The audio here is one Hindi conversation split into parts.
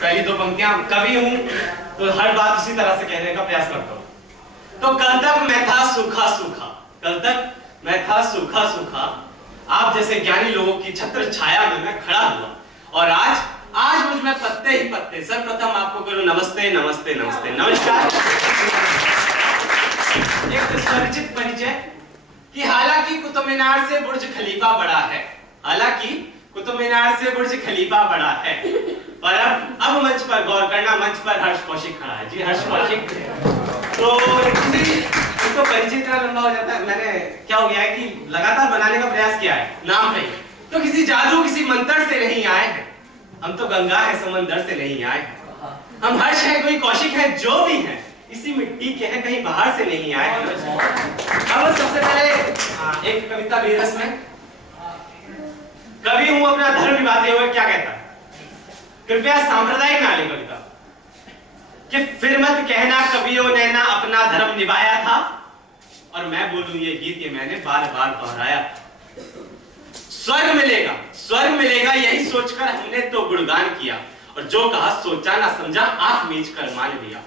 पहली दो पंक्तियां कवि हूं तो हर बात इसी तरह से कहने का प्रयास करता हूं। तो कल तक मैं था सूखा सूखा, कल तक मैं था सूखा सूखा, आप जैसे ज्ञानी लोगों की छत्र छाया में मैं खड़ा हुआ, और आज मुझ में पत्ते ही पत्ते। सर्वप्रथम आपको करूं नमस्ते नमस्ते नमस्ते नमस्कार। एक परिचित परिचय कि हालांकि कुतुब मीनार से बुर्ज खलीफा बड़ा है, हालांकि कुतुब मीनार से बुर्ज खलीफा बड़ा है, पर अब मंच पर गौर करना, मंच पर हर्ष कौशिक खड़ा है। जी हर्ष कौशिक। तो परिचय इतना लंबा हो जाता है, मैंने क्या हो गया है कि लगातार बनाने का प्रयास किया है, नाम है तो किसी जादू किसी मंत्र से नहीं आए हैं, हम तो गंगा है समंदर से नहीं आए हैं, हम हर्ष है कोई कौशिक है, जो भी है इसी मिट्टी के हैं, कहीं बाहर से नहीं आए हैं। अब सबसे पहले एक कविता भी रस में कवि हूं अपना धर्म निभाते हुए क्या कहता है, कृपया सांप्रदायिक ना ले कविता कि फिर मत कहना कवियों ने ना अपना धर्म निभाया था, और मैं बोलूं ये गीत ये मैंने बार बार दोहराया। स्वर्ग मिलेगा, स्वर्ग मिलेगा यही सोचकर हमने तो गुणगान किया, और जो कहा सोचा ना समझा आंख मीच कर मान लिया।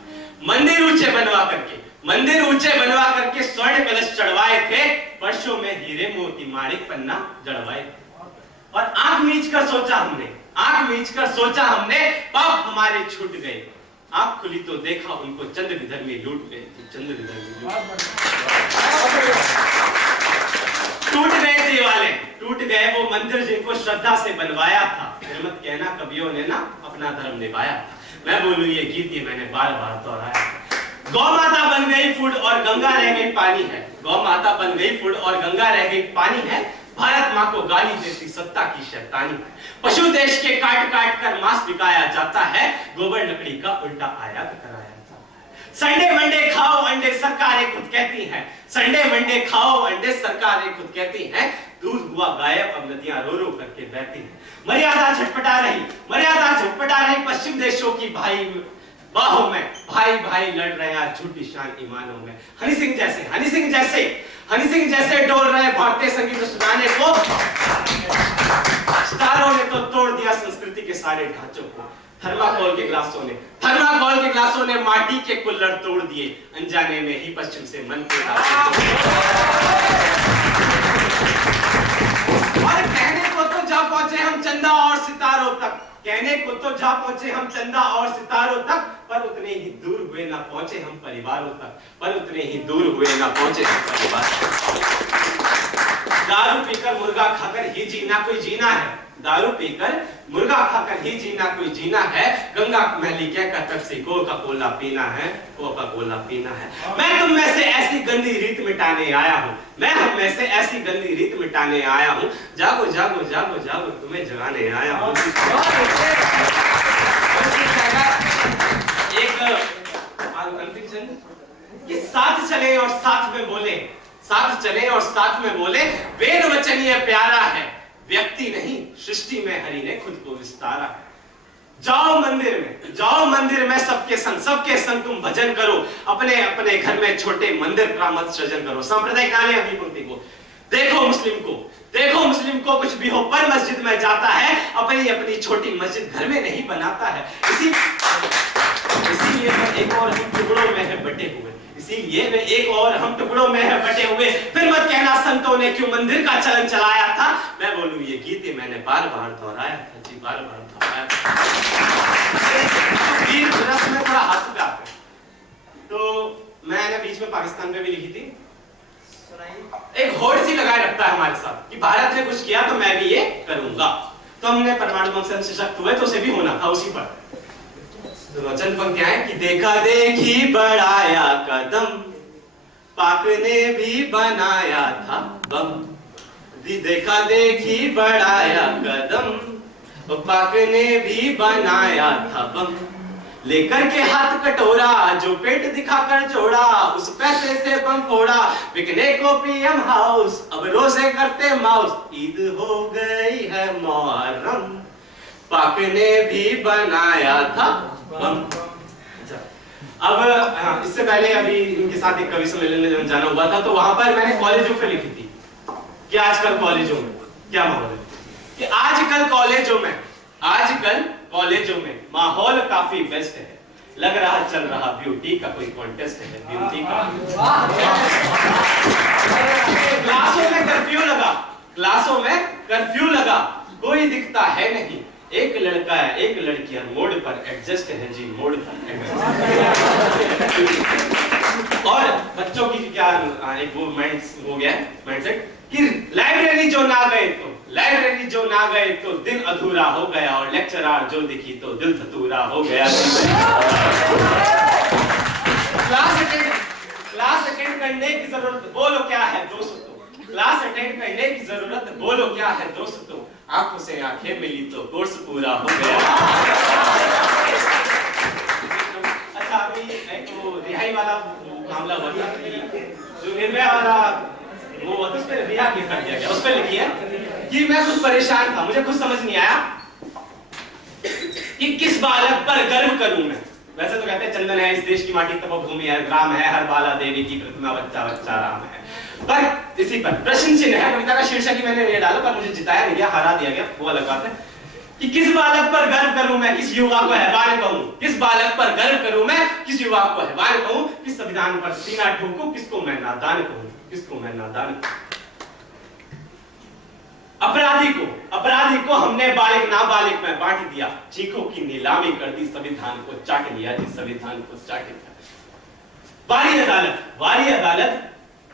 मंदिर ऊंचे बनवा करके, मंदिर ऊंचे बनवा करके स्वर्ण कलश चढ़वाए थे, वर्षों में हीरे मोती माणिक पन्ना जड़वाए, और आंख मीच कर सोचा हमने, आंख मीच कर सोचा हमने, पाप हमारे छूट गए, आंख खुली तो देखा उनको चंद्र विधर्मी लूट गए, चंद्र विधर्मी टूट गए दीवाले, टूट गए वो मंदिर जिनको श्रद्धा से बनवाया था, फिर मत कहना कवियों ने ना अपना धर्म निभाया था। मैं बोलूं ये गीत ये मैंने बार बार दोहराया। गौ माता बन गई फूड और गंगा रह गई पानी है, गौ माता बन गई फूड और गंगा रह गई पानी है, भारत माँ को गाली देती सत्ता की शैतानी है, पशु देश के काट काट कर मांस बिकाया जाता है, गोबर लकड़ी का उल्टा आयात कराया जाता है। संडे मंडे खाओ अंडे सरकारें खुद कहती हैं, संडे मंडे खाओ अंडे सरकारें खुद कहती हैं, दूध हुआ गायब अब नदियां रो रो करके बहती हैं, मर्यादा झटपटा रही, मर्यादा झटपटा रही पश्चिम देशों की भाई बाहों में, भाई भाई लड़ रहे हैं झूठी शान ईमानों में, हनी सिंह जैसे, हनी सिंह जैसे, हनी सिंह जैसे डोल रहे भारतीय संगीत सुनाने को, स्टारों ने तो तोड़ दिया संस्कृति के सारे ढांचों को, थर्माकोल के ग्लासों ने, थर्माकोल के ग्लासों ने माटी के कुल्हड़ तोड़ दिए, अनजाने में ही पश्चिम से मन के और कहने को तो जा पहुंचे हम चंदा और सितारों तक, कहने को तो जा पहुंचे हम चंदा और सितारों तक, पर उतने ही दूर हुए ना पहुंचे हम परिवारों तक, पर उतने ही दूर हुए ना पहुंचे हम परिवार तक। दारू पीकर मुर्गा खाकर ही जीना कोई जीना है, दारू पीकर मुर्गा खाकर ही जीना कोई जीना है, गंगा मैली कहकर पेप्सी कोका कोला पीना है, कोका कोला पीना है। मैं तुम में से ऐसी गंदी रीत मिटाने आया हूँ, मैं हम में से ऐसी गंदी रीत मिटाने आया हूँ, जागो जागो जागो जागो तुम्हें जगाने आया हूँ। एक अंतिम कि साथ चले और साथ में बोले, साथ चले और साथ में बोले, वेद वचन ये प्यारा है, व्यक्ति नहीं सृष्टि में हरि ने खुद को विस्तारा है। जाओ मंदिर में, जाओ मंदिर में सबके संग तुम भजन करो, अपने अपने घर में छोटे मंदिर का मत सृजन करो। सांप्रदायिक नाले अगली पंक्ति को देखो, मुस्लिम को देखो, मुस्लिम को कुछ भी हो पर मस्जिद में जाता है, अपनी अपनी छोटी मस्जिद घर में नहीं बनाता है, इसीलिए एक और हम टुकड़ों में है बटे हुए, इसीलिए वे एक और हम टुकड़ों में है बटे हुए, फिर मत कहना संतों ने क्यों मंदिर का चलन चलाया था। मैं बोलूं ये गीत मैंने बार बार दोहराया था जी, बार बार दोहराया था। में थोड़ा हाथ पे आते हैं तो मैंने बीच में पाकिस्तान पे भी लिखी थी, एक होड़ सी लगाए रखता है हमारे साथ कि भारत ने कुछ किया तो मैं भी ये करूंगा, तो हमने परमाणु बम से सशक्त हुए तो उसे भी होना था उसी पर। तो वचन पंक्तियां हैं कि देखा देखी बढ़ाया कदम, पाक ने भी बनाया था बम, देखा देखी बढ़ाया कदम, पाक ने भी बनाया था बम, लेकर के हाथ कटोरा जो पेट दिखाकर जोड़ा, उस पैसे से बम फोड़ा, बिकने को पीएम हाउस, अब रोजे करते माउस, ईद हो गई है मुहर्रम, पाक ने भी बनाया था बम। अब इससे पहले अभी इनके साथ एक कवि सम्मेलन में जाना हुआ था, तो वहां पर मैंने कॉलेजों पे लिखी थी कि आजकल कॉलेजों में क्या माहौल है, कि आजकल कॉलेजों में, आजकल कॉलेजों में माहौल काफी बेस्ट है, लग रहा चल रहा ब्यूटी का कोई कॉन्टेस्ट है, ब्यूटी का। क्लासों में कर्फ्यू लगा, क्लासों में कर्फ्यू लगा, कोई दिखता है नहीं, एक लड़का है एक लड़की है, मोड़ पर एडजस्ट है जी, मोड़ पर एडजस्ट। और बच्चों की क्या एक वो हो गया माइंडसेट कि लाइब्रेरी जो ना गए तो, लाइब्रेरी जो ना गए तो दिन अधूरा हो गया, और लेक्चरर जो दिखी तो दिल धतूरा हो गया। क्लास अटेंड करने की जरूरत बोलो क्या है दोस्तों, क्लास अटेंड करने की जरूरत बोलो क्या है दोस्तों, आंखों से आंखें मिली तो कोर्स पूरा हो गया। अच्छा अभी एक वो रिहाई वाला मामला हुआ था, जो निर्भया वाला वो उस पे रिहा कर दिया गया, उस पे लिखी है कि मैं कुछ परेशान था, मुझे कुछ समझ नहीं आया कि किस बालक पर गर्व करूं मैं। वैसे तो कहते हैं चंदन है इस देश की माटी तपोभूमि है, ग्राम है हर बाला देवी की प्रतिमा, बच्चा बच्चा राम है। पर इसी पर प्रश्न चिन्ह है, कविता का शीर्षक ही मैंने ये डाला, पर मुझे जिताया नहीं गया, हरा दिया गया, वो अलग बात है। कि किस बालक पर गर्व करूं मैं, किस युवा को हैवान कहूं, किस बालक पर गर्व करूं मैं, किस युवा को हैवान कहूं, किस संविधान पर सीना ठोकूं, किसको मैं नादान कहूं, किसको मैं नादान कहूं। अपराधी को हमने बालिग नाबालिग में बांट दिया, चीखों की नीलामी कर दी, संविधान को चाट लिया जी, संविधान को चाट लिया। वारी अदालत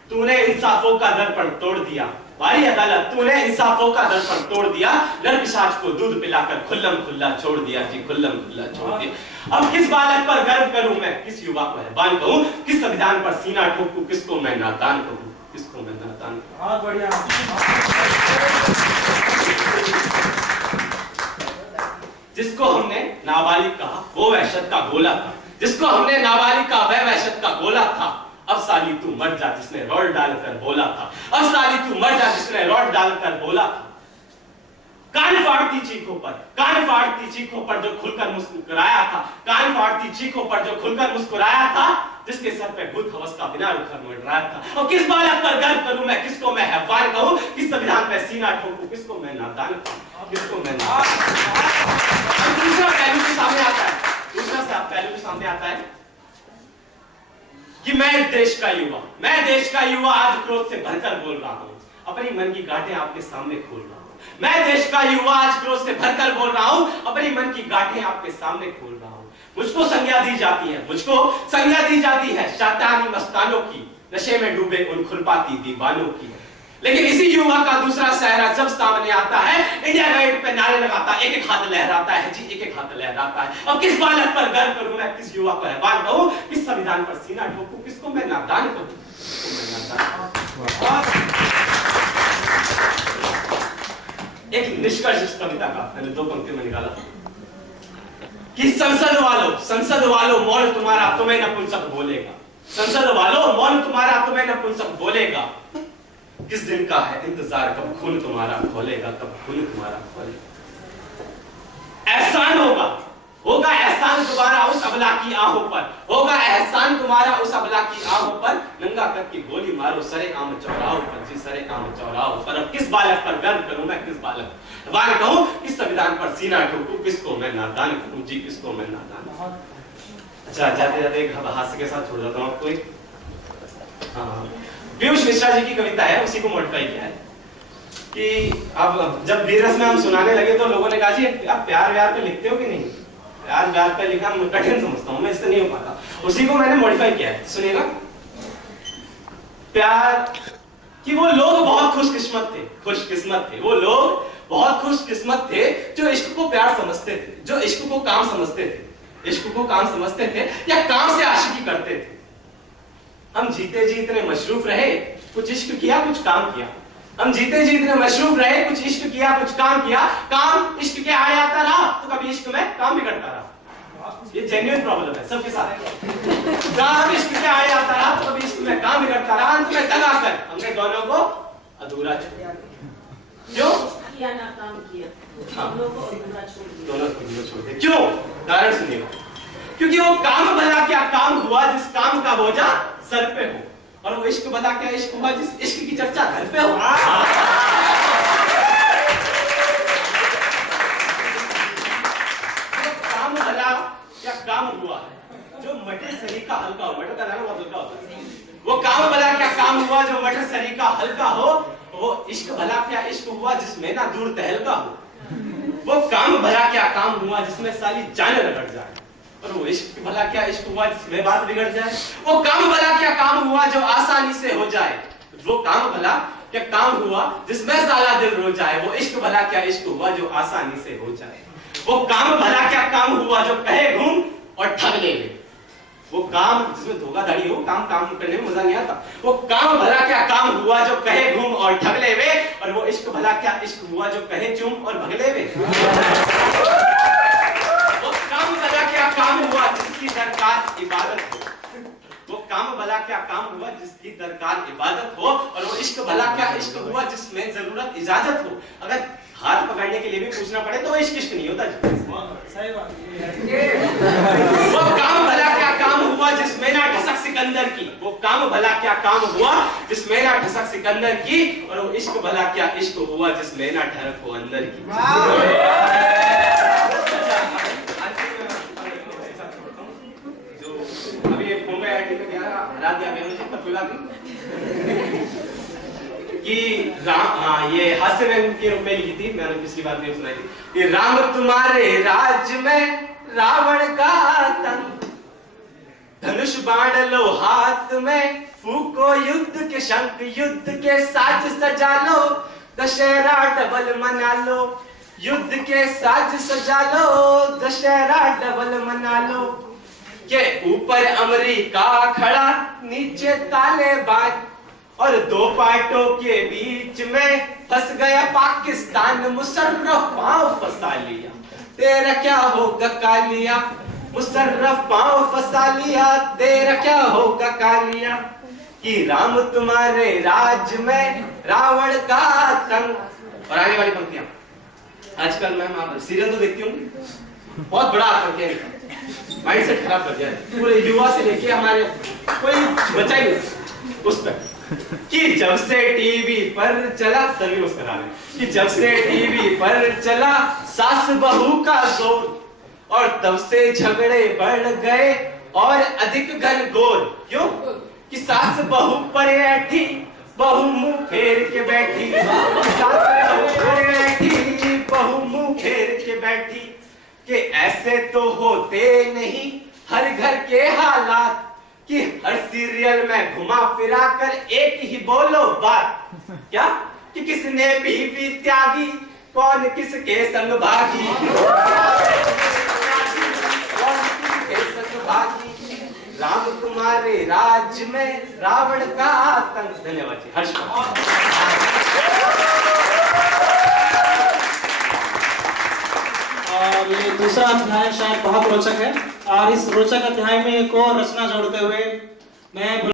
तूने इंसाफों का दर्पण तोड़ दिया, वारी अदालत तूने इंसाफों का दर्पण तोड़ दिया, नरपिशाच को दूध पिलाकर खुल्लम खुल्ला छोड़ दिया जी, खुल्लम खुल्ला छोड़ दिया। अब किस बालक पर गर्व करूं मैं, किस युवा को हैवान कहूं, किस संविधान पर सीना ठोकूं, किसको मैं नादान कहूं, किसको मैं नादान कहूं। बहुत बढ़िया। जिसको हमने नाबालिग कहा वो वहशत का गोला था, जिसको हमने नाबालिग का वह वहशत का गोला था। अब साली तू मर जा जिसने रॉड डालकर बोला था, अब साली तू मर जा जिसने रॉड डालकर बोला था। कान फाड़ती चीखों पर जो खुलकर मुस्कुराया था, कान फाड़ती चीखों पर जो खुलकर मुस्कुराया था, जिसके सर पे भूत हवस का बिना रुखर मंडराया था। और किस बालक पर गर्व करूं मैं, किसको मैं हैवान कहूं, किस संविधान पे सीना ठोकूं, किसको मैं नादान कहूं, किसको मैं नादान। दूसरा पहलू के सामने आता है, दूसरा पहलू के सामने आता है कि मैं देश का युवा आज क्रोध से भरकर बोल रहा हूं, अपनी मन की गांठें आपके सामने खोल रहा हूं। मैं देश का युवा आज क्रोध से भरकर बोल रहा हूं, अपनी मन की गांठें आपके सामने खोल रहा हूं। मुझको संज्ञा दी जाती है शैतानी मस्तानों की, नशे में डूबे उन खुरपाती दीवानों की। लेकिन इसी युवा का दूसरा चेहरा जब सामने आता है, इंडिया गेट पे नारे लगाता, एक एक हाथ लहराता है जी, एक एक हाथ लहराता है। अब किस बालक पर गर्व करूं मैं, किस युवा को हैवान कहूं, किस संविधान पर सीना ठोकूं, किसको मैं नादान कहूं, किसको मैं नादान। एक निष्कर्ष इस कविता का मैंने 2 पंक्तियों में निकाला कि संसद वालों मौन तुम्हारा तुम्हें नपुंसक बोलेगा, संसद वालों मौन तुम्हारा तुम्हें नपुंसक बोलेगा। किस दिन का है इंतजार, कब खून तुम्हारा खोलेगा, कब खून तुम्हारा खोलेगा। एहसान होगा एहसान तुम्हारा उस अबला की आहों पर, होगा एहसान तुम्हारा उस अबला की आहों पर, नंगा करके गोली मारो सरे आम चौराहों पर जी, सरे आम चौराहों पर। अब किस बालक पर गर्व करूं मैं, किस बालक वान कहूं, किस संविधान पर सीना ठोकूं, किसको मैं नादान कहूं जी, किसको मैं नादान। अच्छा जाते जाते एक हास्य के साथ छोड़ देता हूं आपको। हाँ, पीयूष मिश्रा जी की कविता है, उसी को मॉडिफाई किया है कि अब जब वीरस में हम सुनाने लगे तो लोगों ने कहा जी आप प्यार व्यार पे लिखते हो कि नहीं, प्यार व्यार पे लिखना कठिन समझता हूं मैं, इससे नहीं हो पाता। उसी को मैंने मॉडिफाई किया है, सुनिएगा। प्यार कि वो लोग बहुत खुशकिस्मत थे, वो लोग बहुत खुशकिस्मत थे जो इश्क को प्यार समझते थे, जो इश्क को काम समझते थे, इश्क को काम समझते थे या काम से आशिकी करते थे। हम जीते जी इतने मशरूफ रहे, कुछ इश्क किया कुछ काम किया। हम जीते जी इतने मशरूफ रहे, कुछ इश्क किया कुछ काम किया। काम इश्क के आड़े आता रहा तो कभी इश्क में काम बिगड़ता रहा। ये जेन्युइन प्रॉब्लम है सबके साथ। काम इश्क के आड़े आता रहा तो कभी इश्क में काम बिगड़ता रहा। अंत में दगा कर हमने दोनों को अधूरा छोड़ा। क्यों किया ना काम किया, दोनों को अधूरा छोड़ दिया, दोनों को अधूरा छोड़ दिया। क्यों? कारण सुनिएगा। क्योंकि वो काम भला क्या काम हुआ जिस काम का बोझा सर पे हो, और वो इश्क भला क्या इश्क हुआ जिस इश्क की चर्चा घर पे हो। काम भला क्या काम हुआ जो मटर सरीका हल्का हो। मटर का दाना बहुत हल्का होता है। वो काम भला क्या काम हुआ जो मटर सरीका हल्का हो। वो इश्क भला क्या इश्क हुआ जिसमें ना दूर तहलका हो। वो काम भला क्या काम हुआ जिसमें साली जाने रगड़ जाए। और वो इश्क भला क्या इश्क हुआ जिसमें बात बिगड़ जाए। वो काम भला क्या काम हुआ जो आसानी से हो जाए। वो काम भला क्या काम हुआ जिसमें साला दिल रो जाए। वो इश्क भला क्या इश्क हुआ जो आसानी से हो जाए। वो काम भला क्या काम हुआ जो कहे घूम और ठग ले। वो काम जिसमें धोखाधड़ी हो। काम काम करने में मजा नहीं आता। वो काम भला क्या काम हुआ जो कहे घूम और ठग ले वे। और वो इश्क भला क्या इश्क हुआ जो कहे चूम और भग ले वे। वो काम भला क्या काम हुआ जिसकी दरकार इबादत हो। वो काम भला क्या काम हुआ जिसकी दरकार इबादत हो। और वो इश्क भला क्या इश्क हुआ जिसमें जरूरत इजाजत हो। अगर हाथ पकड़ने के लिए भी पूछना पड़े तो वो इश्क इश्क नहीं होता। सही बात। वो काम भला क्या काम हुआ जिसमें ना ठसक सिकंदर की। वो काम भला क्या काम हुआ जिसमें ना ठसक सिकंदर की। और वो इश्क भला क्या इश्क हुआ जिसमें ना ठहरक हो अंदर की। जो अभी ये मुंबई आईटी में क्या हरा दिया मैंने तब कोई बात नहीं कि हाँ ये हास्य व्यंग के रूप में लिखी थी। मैंने पिछली बार भी सुनाई थी कि राम तुम्हारे राज में रावण का आतंक। धनुष बाण लो हाथ में फूको युद्ध के शंख। युद्ध के साज सजा लो दशहरा डबल मना लो। युद्ध के साज सजा लो दशहरा डबल मना लो। के ऊपर अमेरिका खड़ा नीचे तालिबान। और दो पार्टों के बीच में फंस गया पाकिस्तान। मुशर्रफ पांव फंसा लिया तेरा क्या होगा कालिया। मुशर्रफ पांव फंसा लिया तेरा क्या होगा कालिया। कि राम तुम्हारे राज में रावण का आतंक। और आगे वाली पंक्तियां आजकल मैं सीरियल तो देखती हूँ बहुत बड़ा आतंक है। माइंडसेट खराब कर दिया पूरे युवा से लेके हमारे कोई बचा ही नहीं उस पर। कि जब से टीवी पर चला सभी मुस्कुरा रहे कि जब से टीवी पर चला सास बहू का जोर। और तब से झगड़े बढ़ गए और अधिक घनघोर। क्यों कि सास बहू पर बैठी बहू मुंह फेर के बैठी। सास बहू पर बैठी बहू मुंह फेर के बैठी। कि ऐसे तो होते नहीं हर घर के हालात। कि हर सीरियल में घुमा फिरा कर एक ही बोलो बात। क्या कि किसने बीवी त्यागी कौन किसके संग भागी। कौन किसके संग भागी। राम तुम्हारे राज में रावण का आतंक। धन्यवाद जी। हर्ष और ये दूसरा अध्याय शायद बहुत रोचक है। और इस रोचक अध्याय में एक और रचना जोड़ते हुए मैं